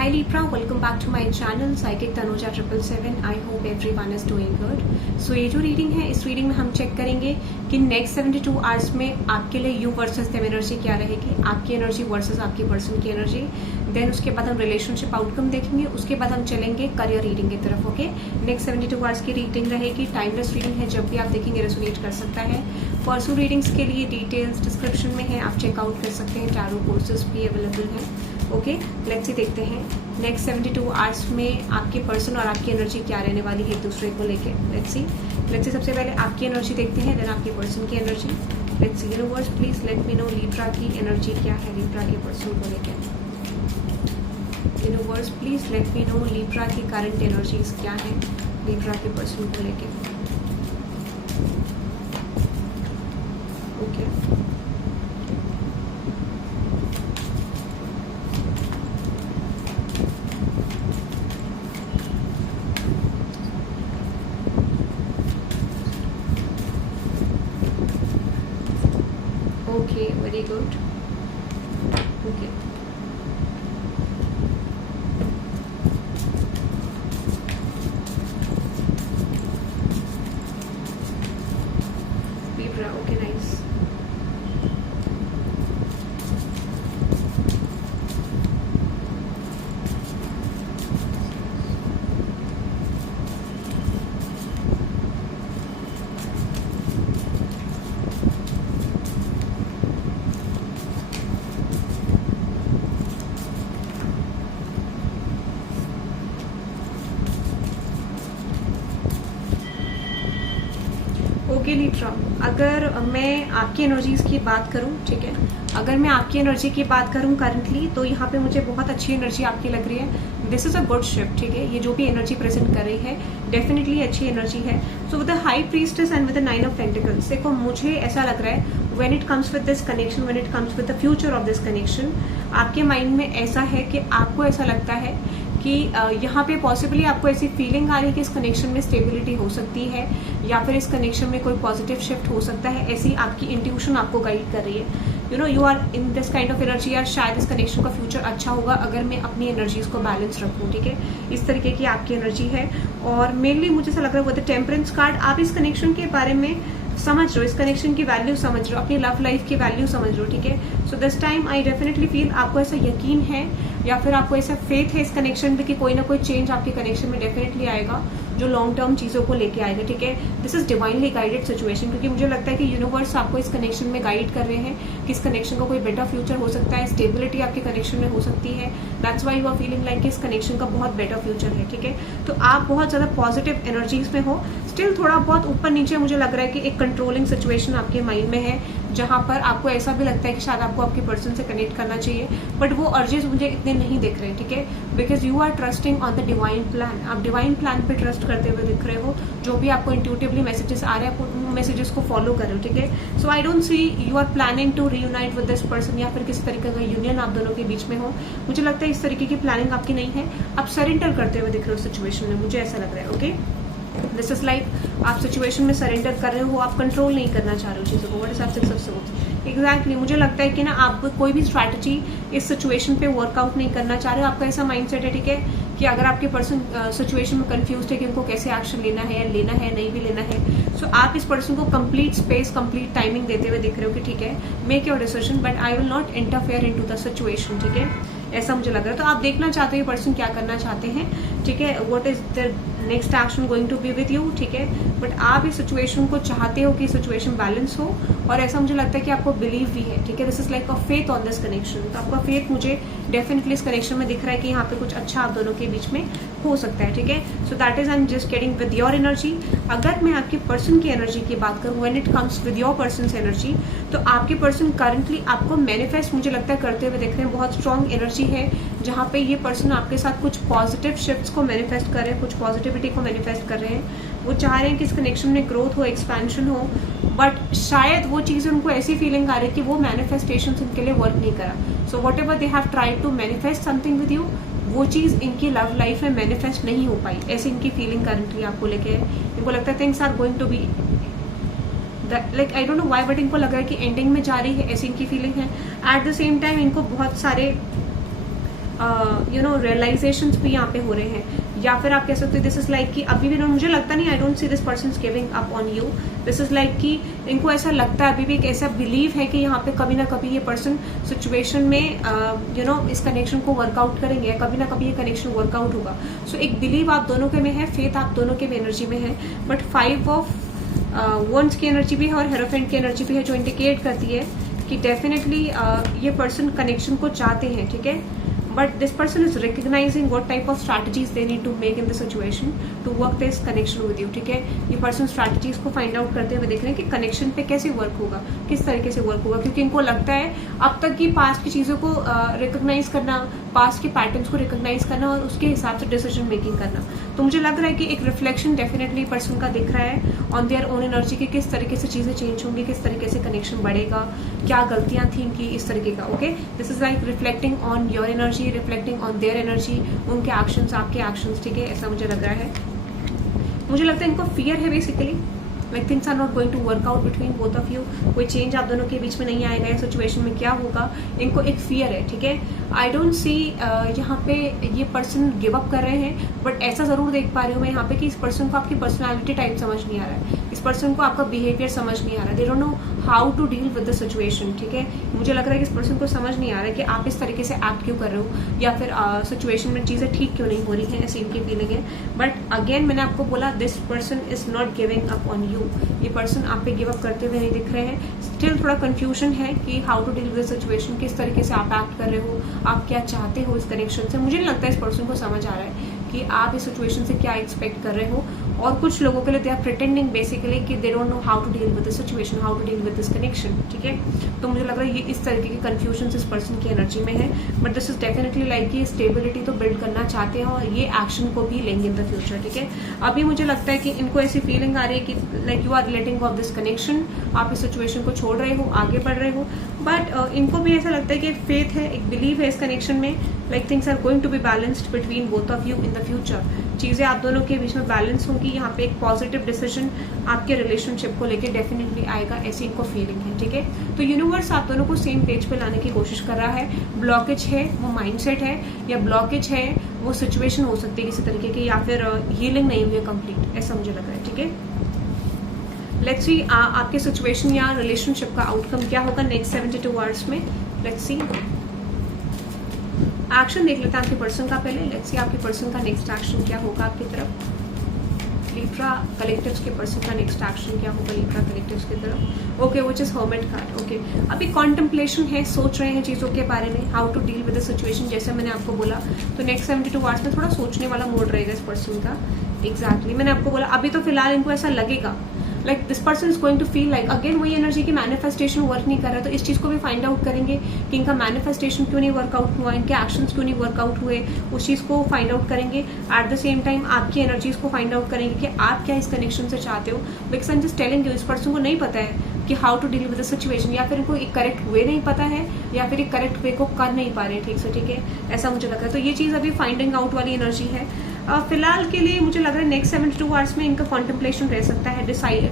Hi Libra, welcome back to my channel Psychic Tanuja 777. I hope everyone is doing good. So ये जो reading है, इस reading में हम चेक करेंगे कि नेक्स्ट 72 आवर्स में आपके लिए यू वर्सेस देम एनर्जी क्या रहेगी, आपकी एनर्जी वर्सेस आपकी पर्सन की एनर्जी। देन उसके बाद हम रिलेशनशिप आउटकम देखेंगे, उसके बाद हम चलेंगे करियर रीडिंग की तरफ। ओके, नेक्स्ट 72 आवर्स की रीडिंग रहेगी, टाइमलेस रीडिंग है, जब भी आप देखेंगे रेजोनेट कर सकता है। पर्सनल रीडिंग्स के लिए डिटेल्स डिस्क्रिप्शन में है, आप चेकआउट कर सकते हैं। टैरो कोर्सेज भी अवेलेबल हैं। ओके, लेट्स सी देखते हैं नेक्स्ट 72 आवर्स में आपके पर्सन और आपकी एनर्जी क्या रहने वाली है एक दूसरे को लेके। लेट्स सी सबसे पहले आपकी एनर्जी देखते हैं, देन आपके पर्सन की energy. Let's see universe please let me know Libra की एनर्जी क्या है लिब्रा के पर्सन को लेके। Universe please let me know Libra की करंट एनर्जीज क्या है लिब्रा के पर्सन को लेके। Okay, okay, very good. Okay, Libra, okay, nice. Okay Libra, अगर मैं आपकी एनर्जीज की बात करूं, ठीक है, अगर मैं आपकी एनर्जी की बात करूं करंटली, तो यहाँ पे मुझे बहुत अच्छी एनर्जी आपकी लग रही है। This is a good shift, ठीक है, ये जो भी एनर्जी प्रेजेंट कर रही है डेफिनेटली अच्छी एनर्जी है। So with the high priestess and with the 9 of pentacles, देखो मुझे ऐसा लग रहा है when it comes with this connection, when it comes with the future of this connection, आपके माइंड में ऐसा है कि आपको ऐसा लगता है कि यहाँ पे पॉसिबली आपको ऐसी फीलिंग आ रही है कि इस कनेक्शन में स्टेबिलिटी हो सकती है, या फिर इस कनेक्शन में कोई पॉजिटिव शिफ्ट हो सकता है। ऐसी आपकी इंट्यूशन आपको गाइड कर रही है। You know you are in this kind of energy, यार शायद इस कनेक्शन का फ्यूचर अच्छा होगा अगर मैं अपनी एनर्जीज को बैलेंस रखूँ, ठीक है, इस तरीके की आपकी एनर्जी है। और मेनली मुझे ऐसा लग रहा है विद द टेम्परेंस कार्ड, आप इस कनेक्शन के बारे में समझ रहे हो, इस कनेक्शन की वैल्यू समझ रहे हो, अपनी लव लाइफ की वैल्यू समझ रहे हो, ठीक है। So this time I definitely feel आपको ऐसा यकीन है या फिर आपको ऐसा फेथ है इस कनेक्शन पे कि कोई ना कोई चेंज आपके कनेक्शन में डेफिनेटली आएगा जो लॉन्ग टर्म चीजों को लेके आएगा, ठीक है। This is divinely guided situation, क्योंकि मुझे लगता है कि यूनिवर्स आपको इस कनेक्शन में गाइड कर रहे हैं कि इस कनेक्शन का कोई बेटर फ्यूचर हो सकता है, स्टेबिलिटी आपके कनेक्शन में हो सकती है। That's why you are feeling like इस कनेक्शन का बहुत बेटर फ्यूचर है, ठीक है। तो आप बहुत ज्यादा पॉजिटिव एनर्जीज में हो। स्टिल थोड़ा बहुत ऊपर नीचे मुझे लग रहा है कि एक कंट्रोलिंग सिचुएशन आपके माइंड में है, जहां पर आपको ऐसा भी लगता है कि शायद आपको आपके पर्सन से कनेक्ट करना चाहिए, बट वो अर्जेस मुझे इतने नहीं दिख रहे, ठीक है, because you are trusting on the divine plan. आप डिवाइन प्लान पे ट्रस्ट करते हुए दिख रहे हो। जो भी आपको इंट्यूटिवली मैसेजेस आ रहे हैं, उन मैसेजेस को फॉलो कर रहे हो, ठीक है। So I don't see you are planning to reunite with this person, या फिर किसी तरीके का यूनियन आप दोनों के बीच में हो। मुझे लगता है इस तरीके की प्लानिंग आपकी नहीं है। आप सरेंडर करते हुए दिख रहे हो सिचुएशन में, मुझे ऐसा लग रहा है। ओके, दिस इज लाइक आप सिचुएशन में सरेंडर कर रहे हो, आप कंट्रोल नहीं करना चाह रहे हो चीजों को। व्हाट इज आपसे सोच एग्जैक्टली, मुझे लगता है कि ना आप कोई भी स्ट्रैटेजी इस सिचुएशन पे वर्कआउट नहीं करना चाह रहे हो। आपका ऐसा माइंडसेट है, ठीक है, कि अगर आपके पर्सन सिचुएशन में कंफ्यूज है कि उनको कैसे एक्शन लेना है, नहीं भी लेना है, सो आप इस पर्सन को कंप्लीट स्पेस, कंप्लीट टाइमिंग देते हुए दिख रहे हो कि ठीक है, make your decision but I will not interfere into the situation, ठीक है, ऐसा मुझे लग रहा है। तो आप देखना चाहते हो ये पर्सन क्या करना चाहते हैं, ठीक है, what is the next action going to be with you, ठीक है, बट आप इस सिचुएशन को चाहते हो कि सिचुएशन बैलेंस हो, और ऐसा मुझे लगता है कि आपको बिलीव भी है, ठीक है। This is like a faith on this connection. तो आपका फेथ मुझे डेफिनेटली इस कनेक्शन में दिख रहा है कि यहाँ पे कुछ अच्छा आप दोनों के बीच में हो सकता है, ठीक है। So that is I am just getting with your energy. अगर मैं आपके पर्सन की एनर्जी की बात करूँ, when it comes with your person energy, तो आपके पर्सन करंटली आपको मैनिफेस्ट मुझे लगता है करते हुए दिख रहे हैं। बहुत स्ट्रॉन्ग एनर्जी है जहाँ पे ये पर्सन आपके साथ कुछ पॉजिटिव शिफ्ट्स को मैनिफेस्ट कर रहे हैं, कुछ पॉजिटिविटी को मैनिफेस्ट कर रहे हैं। वो चाह रहे हैं कि इस कनेक्शन में ग्रोथ हो, एक्सपेंशन हो, बट शायद वो चीज़ें उनको ऐसी फीलिंग आ रही है कि वो मैनिफेस्टेशन उनके लिए वर्क नहीं करा। So whatever they have tried to manifest something with you, वो चीज़ इनकी लव लाइफ में मैनिफेस्ट नहीं हो पाई, ऐसी इनकी फीलिंग करंटली आपको लेके है। इनको लगता है things are going to be like I don't know why, but इनको लग रहा है कि एंडिंग में जा रही है, ऐसी इनकी फीलिंग है। एट द सेम टाइम इनको बहुत सारे रियलाइजेशंस भी यहाँ पे हो रहे हैं, या फिर आप कह सकते हो दिस इज लाइक कि अभी भी मुझे लगता नहीं, आई don't see this person giving up on you. This is like कि इनको ऐसा लगता है, अभी भी एक ऐसा बिलीव है कि यहाँ पे कभी ना कभी ये पर्सन सिचुएशन में इस कनेक्शन को वर्कआउट करेंगे, कभी ना कभी ये कनेक्शन वर्कआउट होगा। सो एक बिलीव आप दोनों के में है, फेथ आप दोनों के एनर्जी में है। बट 5 ऑफ वंड्स की एनर्जी भी है और हेरोफेंट की एनर्जी भी है, जो इंडिकेट करती है कि डेफिनेटली ये पर्सन कनेक्शन को चाहते हैं, ठीक है। But this person is recognising what type of strategies they need to make in the situation to work this connection with you, ठीक है। ये पर्सन स्ट्रैटेजीज को फाइंड आउट करते हुए देख रहे हैं कि कनेक्शन पे कैसे वर्क होगा, किस तरीके से वर्क होगा, क्योंकि इनको लगता है अब तक की पास्ट की चीज़ों को रिकग्नाइज करना, पास्ट के पैटर्न्स को रिकग्नाइज करना और उसके हिसाब से डिसीजन मेकिंग करना। तो मुझे लग रहा है कि एक रिफ्लेक्शन डेफिनेटली पर्सन का दिख रहा है ऑन देयर ओन एनर्जी की, किस तरीके से चीज़ें चेंज होंगी, किस तरीके से कनेक्शन बढ़ेगा, क्या गलतियां थी कि इस तरीके का। Okay, this is like reflecting on your energy, reflecting on their energy, उनके एक्शंस आपके एक्शंस, ठीक है, ऐसा मुझे लग रहा है। मुझे लगता है इनको फियर है basically, like things are not going to work out between both of you, कोई चेंज आप दोनों के बीच में नहीं आएगा, या सिचुएशन में क्या होगा, इनको एक फियर है, ठीक है। आई डोंट सी यहाँ पे ये पर्सन गिव अप कर रहे हैं, बट ऐसा जरूर देख पा रही हूँ मैं यहाँ पे कि इस पर्सन को आपकी पर्सनैलिटी टाइप समझ नहीं आ रहा है, इस पर्सन को आपका बिहेवियर समझ नहीं आ रहा है, they don't know how to deal with the situation, ठीक है। मुझे लग रहा है कि इस पर्सन को समझ नहीं आ रहा है कि आप इस तरीके से एक्ट क्यों कर रहे हो, या फिर सिचुएशन में चीज़ें ठीक क्यों नहीं हो रही हैं, ऐसी इनकी फीलिंग है। बट अगेन मैंने आपको बोला this person is not giving up on you, ये पर्सन आप पे गिव अप करते हुए नहीं दिख रहे हैं। स्टिल थोड़ा कंफ्यूजन है कि how to deal with the situation, किस तरीके से आप एक्ट कर रहे हो, आप क्या चाहते हो इस कनेक्शन से। मुझे नहीं लगता इस पर्सन को समझ आ रहा है कि आप इस सिचुएशन से क्या एक्सपेक्ट कर रहे हो, और कुछ लोगों के लिए दे आर प्रिटेंडिंग बेसिकली कि they don't know how to deal with the situation, how to deal with this connection, ठीक है। तो मुझे लग रहा है ये इस तरीके के कंफ्यूजन इस पर्सन की एनर्जी में है। But this is definitely like ये स्टेबिलिटी तो बिल्ड करना चाहते हैं और ये एक्शन को भी लेंगे इन द फ्यूचर, ठीक है। अभी मुझे लगता है कि इनको ऐसी फीलिंग आ रही है कि like you are relating of this connection, आप इस सिचुएशन को छोड़ रहे हो, आगे बढ़ रहे हो। बट इनको भी ऐसा लगता है कि एक फेथ है, एक बिलीव है इस कनेक्शन में, like things are going to be balanced between both of you in the future, चीज़ें आप दोनों के बीच में बैलेंस होंगी। यहाँ पे एक पॉजिटिव डिसीजन आपके रिलेशनशिप को लेके डेफिनेटली आएगा, ऐसी इनको फीलिंग है, ठीक है। तो यूनिवर्स आप दोनों को सेम पेज पे लाने की कोशिश कर रहा है। ब्लॉकेज है वो माइंडसेट है, या ब्लॉकेज है वो सिचुएशन हो सकती है किसी तरीके की, या फिर हीलिंग नहीं हुई है कंप्लीट, ऐसा मुझे लग रहा है, ठीक है। लेट्स सी आपके सिचुएशन या रिलेशनशिप का आउटकम क्या होगा नेक्स्ट 72 आवर्स में। लेट्स सी एक्शन देख लेते हैं आपके पर्सन का पहले। लेट्स सी आपके पर्सन का नेक्स्ट एक्शन क्या होगा आपकी तरफ। लिब्रा कलेक्टिव्स के पर्सन का नेक्स्ट एक्शन क्या होगा लिब्रा कलेक्टिव्स की तरफ। Okay, which is hermit card. Okay, अभी कॉन्टेम्पलेशन है, सोच रहे हैं चीज़ों के बारे में, how to deal with the situation, जैसे मैंने आपको बोला। तो नेक्स्ट 72 आवर्स में थोड़ा सोचने वाला मोड रहेगा इस पर्सन का। एग्जैक्टली मैंने आपको बोला, अभी तो फिलहाल इनको ऐसा लगेगा like this person is going to feel like again वही एनर्जी की मैनिफेस्टेशन वर्क नहीं कर रहा है। तो इस चीज़ को भी फाइंड आउट करेंगे कि इनका मैनिफेस्टेशन क्यों नहीं वर्कआउट हुआ, इनके एक्शंस क्यों नहीं वर्कआउट हुए, उस चीज़ को फाइंड आउट करेंगे। एट द सेम टाइम आपकी एनर्जीज को फाइंड आउट करेंगे कि आप क्या इस कनेक्शन से चाहते हो। Because I am just telling you, इस पर्सन को नहीं पता है कि how to deal with the situation, या फिर इनको एक करेक्ट वे नहीं पता है, या फिर एक करेक्ट वे को कर नहीं पा रहे हैं ठीक से, ठीक है, ऐसा मुझे लग रहा है। तो ये चीज़ अभी फाइंडिंग आउट वाली एनर्जी है। फिलहाल के लिए मुझे लग रहा है नेक्स्ट 72 आवर्स में इनका कॉन्टेम्पलेशन रह सकता है, डिसाइड,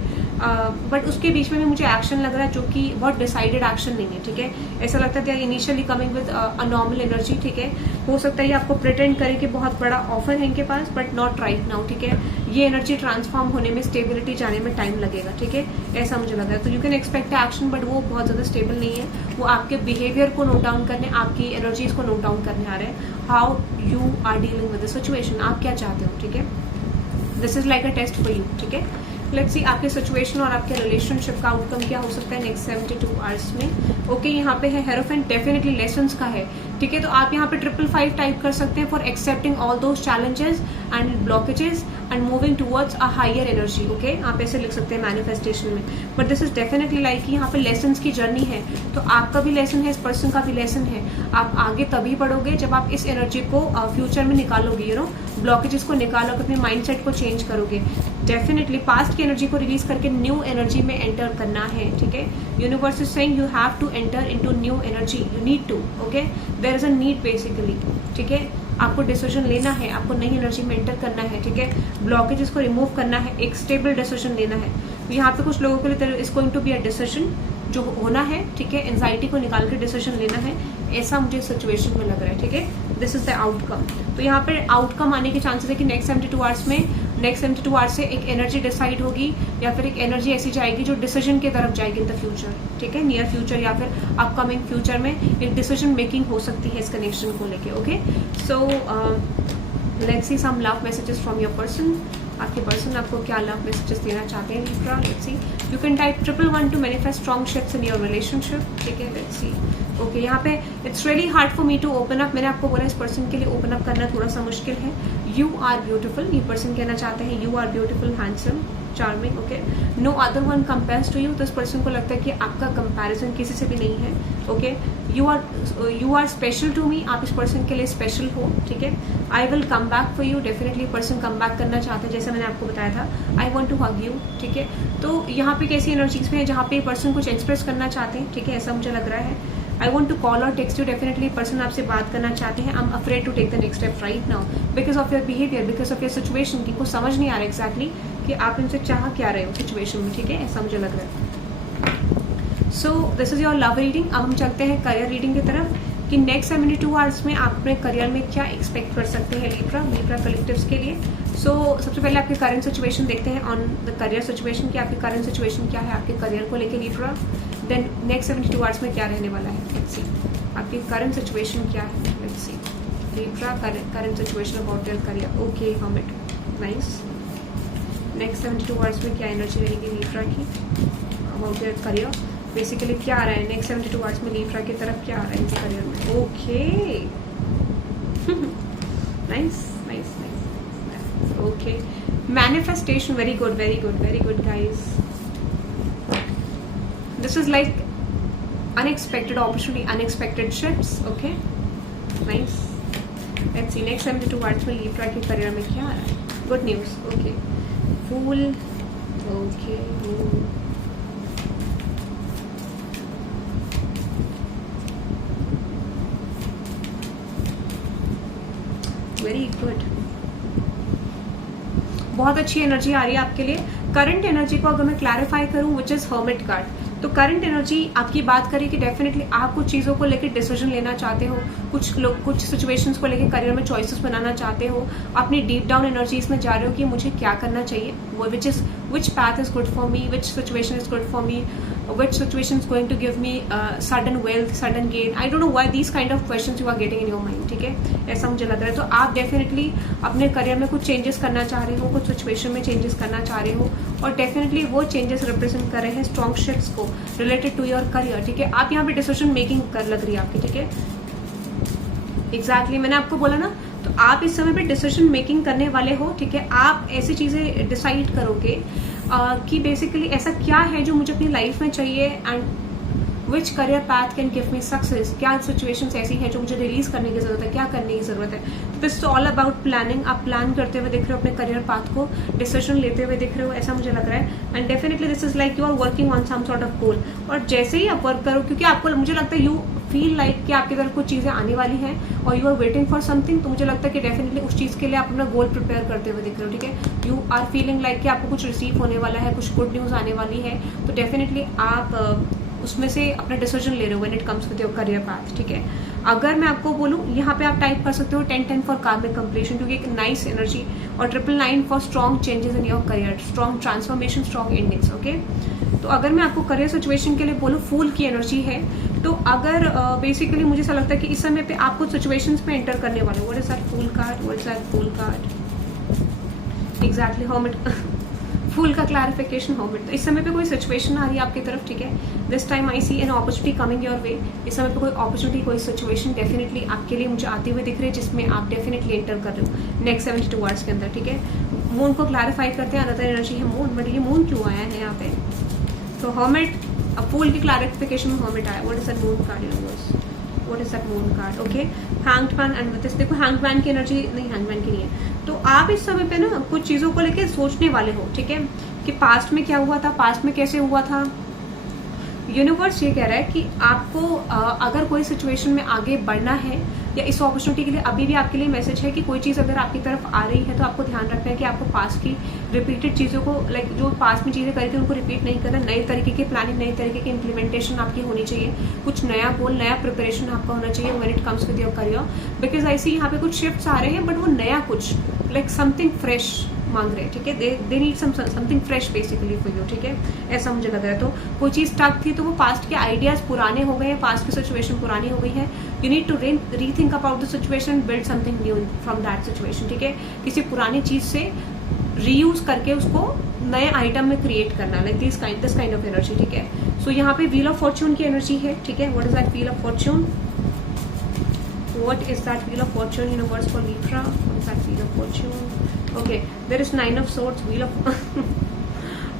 बट उसके बीच में भी मुझे एक्शन लग रहा है जो कि बहुत डिसाइडेड एक्शन नहीं है, ठीक है। ऐसा लगता है कि initially coming with a normal energy, ठीक है। हो सकता है ये आपको प्रिटेंड करे कि बहुत बड़ा ऑफर है इनके पास, बट नॉट राइट नाउ, ठीक है। ये एनर्जी ट्रांसफॉर्म होने में, स्टेबिलिटी जाने में टाइम लगेगा, ठीक है, ऐसा मुझे लग रहा है। तो you can expect action, but वो बहुत ज़्यादा स्टेबल नहीं है। वो आपके बिहेवियर को नोट डाउन करने, आपकी एनर्जीज को नोट डाउन करने आ रहे हैं, how you are dealing with the situation, आप क्या चाहते हो, ठीक है। This is like a test for you, ठीक है। लेट्स सी आपके सिचुएशन और आपके रिलेशनशिप का आउटकम क्या हो सकता है नेक्स्ट 72 आवर्स में। ओके, यहाँ पे है हेरोफेंट, डेफिनेटली लेसन्स का है, ठीक है। तो आप यहाँ पे 555 टाइप कर सकते हैं for accepting all those challenges and blockages and moving towards a higher energy. Okay, आप ऐसे लिख सकते हैं मैनिफेस्टेशन में। But this is definitely like यहाँ पे लेसन्स की जर्नी है। तो आपका भी लेसन है, इस पर्सन का भी लेसन है। आप आगे तभी बढ़ोगे जब आप इस एनर्जी को फ्यूचर में निकालोगे, यू नो, ब्लॉकेजेस को निकालोगे, अपने माइंडसेट को चेंज करोगे। डेफिनेटली पास्ट की एनर्जी को रिलीज करके न्यू एनर्जी में एंटर करना है, ठीक है। Universe is saying you have to enter into new energy, you need to, okay, there is a need basically, ठीक है। आपको डिसीजन लेना है, आपको नई एनर्जी में एंटर करना है, ठीक है। ब्लॉकेजेस को रिमूव करना है, एक स्टेबल डिसीजन लेना है। यहाँ पे कुछ लोगों के लिए is going to be a decision जो होना है, ठीक है। एंजाइटी को निकाल के डिसीजन लेना है, ऐसा मुझे सिचुएशन में लग रहा है, ठीक है। This is the outcome. तो यहाँ पे आउटकम आने के चांसेस है कि नेक्स्ट 72 आवर्स में, नेक्स्ट 72 आवर्स से एक एनर्जी डिसाइड होगी या फिर एक एनर्जी ऐसी जाएगी जो डिसीजन की तरफ जाएगी इन द फ्यूचर, ठीक है, नियर फ्यूचर या फिर अपकमिंग फ्यूचर में एक डिसीजन मेकिंग हो सकती है इस कनेक्शन को लेके। Okay, so let's see some love messages from your person. आपके पर्सन आपको क्या लव मैसेजेस देना चाहते हैं Libra, let's see. You can type 11 to manifest strong shifts in your relationship, ठीक है, लेट्स सी। ओके, यहाँ पे it's really hard for me to open up. मैंने आपको बोला इस पर्सन के लिए ओपन अप करना थोड़ा सा मुश्किल है। यू आर ब्यूटिफुल, ये पर्सन कहना चाहते हैं you are beautiful, handsome, charming, okay, no other one compares to you. तो इस पर्सन को लगता है कि आपका कंपैरिजन किसी से भी नहीं है। Okay, you are special to me, आप इस पर्सन के लिए स्पेशल हो, ठीक है। I will come back for you, definitely person come back करना चाहते हैं, जैसे मैंने आपको बताया था। I want to hug you, ठीक है। तो यहाँ पे कैसी एनर्जीज में है जहाँ पे पर्सन कुछ एक्सप्रेस करना चाहते हैं, ठीक है, ऐसा मुझे लग रहा है। आई वॉन्ट टू कॉल और टेक्स्ट यू, डेफिनेटली पर्सन आपसे बात करना चाहते हैं। I am afraid to take the next step right now because of your behaviour, because of your situation की कुछ समझ नहीं आ रहा एग्जैक्टली कि आप इनसे चाह क्या रहे हो सिचुएशन में, ठीक है, ऐसा मुझे लग रहा है। So this is your love reading. अब हम चलते हैं करियर रीडिंग की तरफ कि नेक्स्ट 72 आवर्स में आप अपने करियर में क्या एक्सपेक्ट कर सकते हैं लिब्रा कलेक्टिव्स के लिए। सो सबसे पहले आपके करंट सिचुएशन देखते हैं ऑन द करियर सिचुएशन कि आपकी करंट सिचुएशन क्या है आपके करियर को लेकर लिब्रा। देन नेक्स्ट 72 आवर्स में क्या रहने वाला है, लेट्स सी। आपकी करंट सिचुएशन क्या है, let's C Libra, current situation about your career. Okay, hermit, nice. Next 72 hours में क्या एनर्जी रहेगी लिब्रा की अबाउट योर करियर। बेसिकली क्या आ रहा है नेक्स्ट 72 आवर्स में लिब्रा की तरफ, क्या आ रहा है इनके करियर में। Okay, nice nice nice, okay, manifestation, very good very good very good guys. This is like unexpected opportunity, unexpected shifts, okay, nice. Let's see next 72 hours में लिब्रा के करियर में क्या आ रहा है। गुड न्यूज, ओके, फूल, okay, very good, बहुत अच्छी energy आ रही है आपके लिए। करंट एनर्जी को अगर मैं क्लैरिफाई करूं विच इज हर्मिट कार्ड, तो करंट एनर्जी आपकी बात करें कि डेफिनेटली आप कुछ चीज़ों को लेकर डिसीजन लेना चाहते हो, कुछ लोग कुछ सिचुएशंस को लेकर करियर में चॉइसेस बनाना चाहते हो, अपनी डीप डाउन एनर्जीज में जा रहे हो कि मुझे क्या करना चाहिए, which path is good for me, which situation is good for me, which situation is going to give me sudden wealth, sudden gain. I don't know why these kind of questions you are getting in your mind, ठीक है, ऐसा मुझे लग रहा है। तो आप definitely अपने करियर में कुछ चेंजेस करना चाह रहे हो, कुछ सिचुएशन में चेंजेस करना चाह रहे हो, और डेफिनेटली वो चेंजेस रिप्रेजेंट कर रहे हैं स्ट्रॉन्ग शिफ्ट्स को रिलेटेड टू योर करियर, ठीक है। आप यहाँ पे डिसीजन मेकिंग कर लग रही है आपकी, ठीक है, एग्जैक्टली मैंने आपको बोला ना। तो आप इस समय पे डिसीजन मेकिंग करने वाले हो, ठीक है। आप ऐसी चीजें डिसाइड करोगे कि बेसिकली ऐसा क्या है जो मुझे अपनी लाइफ में चाहिए and which career path can give me success. क्या सिचुएशंस ऐसी हैं जो मुझे रिलीज करने की जरूरत है, क्या करने की जरूरत है। तो this is all about planning. आप प्लान करते हुए दिख रहे हो अपने करियर पाथ को, डिसीजन लेते हुए दिख रहे हो, ऐसा मुझे लग रहा है। And definitely this is like you are working on some sort of goal. और जैसे ही आप वर्क करो, क्योंकि आपको मुझे लगता है यू फील लाइक कि आपकी तरफ कुछ चीजें आने वाली हैं और you are waiting for something, तो मुझे लगता है कि डेफिनेटली उस चीज के लिए आप अपना गोल प्रिपेयर करते हुए दिख रहे हो, ठीक है। यू आर फीलिंग लाइक कि आपको कुछ रिसीव होने वाला है, कुछ गुड न्यूज आने वाली है, तो डेफिनेटली आप उसमें से अपना डिसीजन ले रहे हो when it comes with your career path, ठीक है। अगर मैं आपको बोलूं, यहाँ पे आप टाइप कर सकते हो 10-10 फॉर कार्मिक कंप्लीशन, क्योंकि एक नाइस एनर्जी, और 999 for strong changes in your career, strong transformation, strong endings, okay. तो अगर मैं आपको करियर सिचुएशन के लिए बोलूं, फूल की एनर्जी है, तो अगर बेसिकली मुझे ऐसा लगता है कि इस समय पे आप कुछ सिचुएशंस में एंटर करने वाले हो। What is that fool card, what is that fool card, exactly hermit, fool का क्लैरिफिकेशन हर्मिट। तो इस समय पे कोई सिचुएशन आ रही है आपकी तरफ, ठीक है। This time I see an opportunity coming your way. इस समय पे कोई अपॉर्चुनिटी, कोई सिचुएशन डेफिनेटली आपके लिए मुझे आती हुई दिख रही है, जिसमें आप डेफिनेटली एंटर कर रहे हो नेक्स्ट 72 आवर्स के अंदर, ठीक है। मून को क्लैरिफाई करते हैं, अनदर एनर्जी है मून, बट ये मून क्यों आया है यहाँ पे। तो हर्मिट, अब फूल की क्लैरिफिकेशन में हर्मिट आया। What is that moon card universe, what is that moon card, okay. Hanged man and with, देखो हैंग्ड मैन की एनर्जी, नहीं हैंग्ड मैन की नहीं है। तो आप इस समय पे ना कुछ चीजों को लेके सोचने वाले हो, ठीक है, कि पास्ट में क्या हुआ था, पास्ट में कैसे हुआ था, यूनिवर्स ये कह रहा है कि आपको अगर कोई सिचुएशन में आगे बढ़ना है या इस अपॉर्चुनिटी के लिए अभी भी आपके लिए मैसेज है कि कोई चीज़ अगर आपकी तरफ आ रही है तो आपको ध्यान रखना है कि आपको पास्ट की रिपीटेड चीज़ों को, लाइक जो पास्ट में चीज़ें करी थी उनको रिपीट नहीं करना। नए तरीके की प्लानिंग, नए तरीके की इंप्लीमेंटेशन आपकी होनी चाहिए। कुछ नया गोल, नया प्रिपरेशन आपका होना चाहिए when it comes with your career. Because I see यहाँ पे कुछ शिफ्ट्स आ रहे हैं बट वो नया कुछ, लाइक समथिंग फ्रेश मांग रहे हैं, ठीक है। They need something fresh basically for you, ठीक है, ऐसा मुझे लग रहा है। तो कोई चीज स्टक थी तो वो पास्ट के आइडियाज पुराने हो गए हैं, पास्ट की सिचुएशन पुरानी हो गई है। You need to rethink about the situation, build something new from that situation, ठीक है। किसी पुरानी चीज से रीयूज करके उसको नए आइटम में क्रिएट करना, like this kind of energy, ठीक है। सो यहाँ पे व्हील ऑफ फॉर्च्यून की एनर्जी है, ठीक है। What is that wheel of Fortune? What is that wheel of fortune universe for Libra? What is that wheel of fortune? Okay, there is 9 of swords, wheel of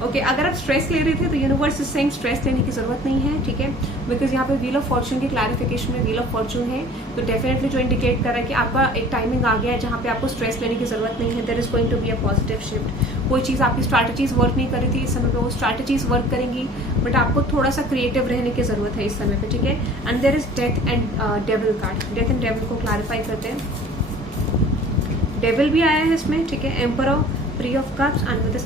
okay, अगर आप stress ले रहे थे तो universe is saying stress लेने की जरूरत नहीं है, ठीक है। बिकॉज यहाँ पे व्हील ऑफ फॉर्च्यून की क्लैरिफिकेशन में व्हील ऑफ फॉर्च्यून है, तो डेफिनेटली जो इंडिकेट कर रहा है कि आपका एक टाइमिंग आ गया है जहाँ पे आपको स्ट्रेस लेने की जरूरत नहीं है। There is going to be a positive shift. कोई चीज़ आपकी स्ट्रैटेजीज वर्क नहीं कर रही थी इस समय पे, वो स्ट्रैटेजीज वर्क करेंगी, बट आपको थोड़ा सा क्रिएटिव रहने की जरूरत है इस समय पे, ठीक है। And there is death and devil card. Death and devil को क्लैरिफाई करते हैं। डेविल भी आया है इसमें, ठीक है। Emperor, three of cups and with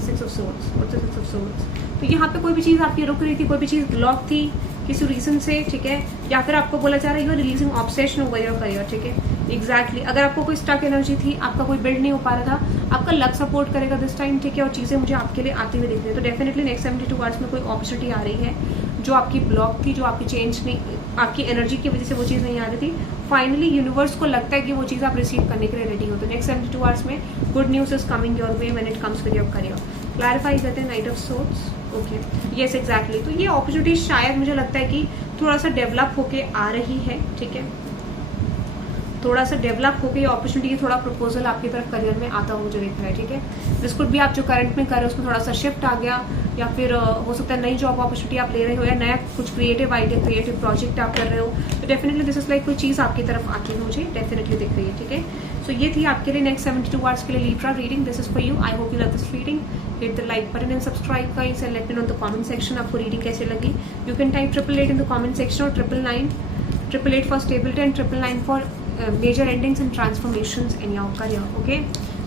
six of swords. What's the six of swords? तो यहाँ पे कोई भी चीज आपकी रुक रही थी, कोई भी चीज ब्लॉक थी किसी रीजन से, ठीक है, या फिर आपको बोला जा रहा है you are releasing obsession over your career, ठीक है। एग्जैक्टली अगर आपको कोई स्टक एनर्जी थी, आपका कोई बिल्ड नहीं हो पा रहा था, आपका लक सपोर्ट करेगा दिस टाइम, ठीक है, और चीजें मुझे आपके लिए आती हुई दिख रही है। तो डेफिनेटली नेक्स्ट 72 आवर्स में कोई अपॉर्चुनिटी आ रही है जो आपकी ब्लॉक थी, जो आपकी चेंज नहीं, आपकी एनर्जी की वजह से वो चीज नहीं आ रही थी। फाइनली यूनिवर्स को लगता है कि वो चीज आप रिसीव करने के लिए रेडी हो। तो नेक्स्ट 72 आवर्स में good news is coming your way when it comes with your career. Clarify करते हैं night of swords. Okay, yes exactly. तो ये अपॉर्चुनिटी शायद मुझे लगता है कि थोड़ा सा डेवलप होके आ रही है, ठीक है। थोड़ा सा डेवलप होकर ये अपॉर्चुनिटी, थोड़ा प्रपोजल आपकी तरफ करियर में आता हुआ मुझे दिख रहा है, ठीक है। दिस कुड भी आप जो करंट में कर रहे हो उसमें थोड़ा सा शिफ्ट आ गया, या फिर हो सकता है नई जॉब अपॉर्चुनिटी आप ले रहे हो, या नया कुछ क्रिएटिव आइडिया, क्रिएटिव प्रोजेक्ट आप कर रहे हो। तो डेफिनेटली दिस इज लाइक कोई चीज़ आपकी तरफ आती है, मुझे डेफिनेटली दिख रही है, ठीक है। सो ये थी आपके लिए नेक्स्ट 72 आवर्स के लिए Libra reading. This is for you. I hope you love this reading. Hit the like button and subscribe guys and let me know in the comment section आपको रीडिंग कैसे लगी। You can type 888 in the comment section, और 999 888 for stability and 999 for major endings and transformations in your career. Okay,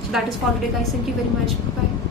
so that is for today guys. Thank you very much. Bye bye.